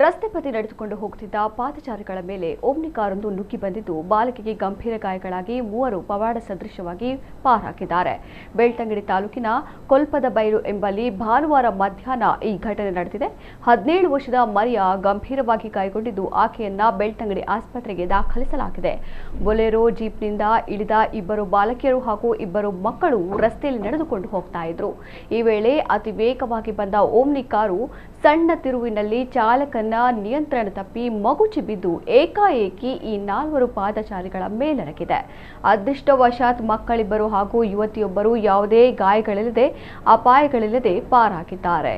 ರಸ್ತೆ ಬದಿ ನಡೆದುಕೊಂಡು ಹೋಗುತ್ತಿದ್ದ ಪಾದಚಾರಿಗಳ ಮೇಲೆ ಓಮ್ನಿ ಕಾರೊಂದು ನುಗ್ಗಿ ಬಂದಿದ್ದು ಬಾಲಕಿಗೆ ಗಂಭೀರ ಗಾಯಗಳಾಗಿ ಮೂವರು ಪವಾಡ ಸದೃಶವಾಗಿ ಪಾರಾಗಿದ್ದಾರೆ. ಬೆಳ್ತಂಗಡಿ ತಾಲೂಕಿನ ಕೊಲ್ಪದಬೈಲು ಎಂಬಲ್ಲಿ ಭಾನುವಾರ ಮಧ್ಯಾಹ್ನ ಈ ಘಟನೆ ನಡೆದಿದೆ. 17 ವರ್ಷದ ಮರಿಯ ಗಂಭೀರವಾಗಿ ಗಾಯಗೊಂಡಿದ್ದು ಆಕೆಯನ್ನ ಬೆಳ್ತಂಗಡಿ ಆಸ್ಪತ್ರೆಗೆ ದಾಖಲಿಸಲಾಗಿದೆ. ಬೊಲೆರೋ ಜೀಪ್ನಿಂದ ಇಳಿದ ಇಬ್ಬರು ಬಾಲಕಿಯರು ಹಾಗೂ ಇಬ್ಬರು ಮಕ್ಕಳು ರಸ್ತೆಯಲ್ಲಿ ನಡೆದುಕೊಂಡು ಹೋಗ್ತಾ ಇದ್ರು. ಈ ವೇಳೆ ಅತಿ ವೇಗವಾಗಿ ಬಂದ ಓಮ್ನಿ ಕಾರು ಸಣ್ಣ ತಿರುವಿನಲ್ಲಿ ಚಾಲಕನ ನಿಯಂತ್ರಣ ತಪ್ಪಿ ಮಗುಚಿ ಬಿದ್ದು ಏಕಾಏಕಿ ಈ 4 ಪಾದಚಾರಿಗಳ ಮೇಲೆರಗಿದೆ. ಅದೃಷ್ಟವಶಾತ್ ಮಕ್ಕಳಿಬ್ಬರು ಹಾಗೂ ಯುವತಿಯೊಬ್ಬರು ಯಾವುದೇ ಗಾಯಗಳಿಲ್ಲದೆ ಅಪಾಯಗಳಿಲ್ಲದೆ ಪಾರಾಗಿದ್ದಾರೆ.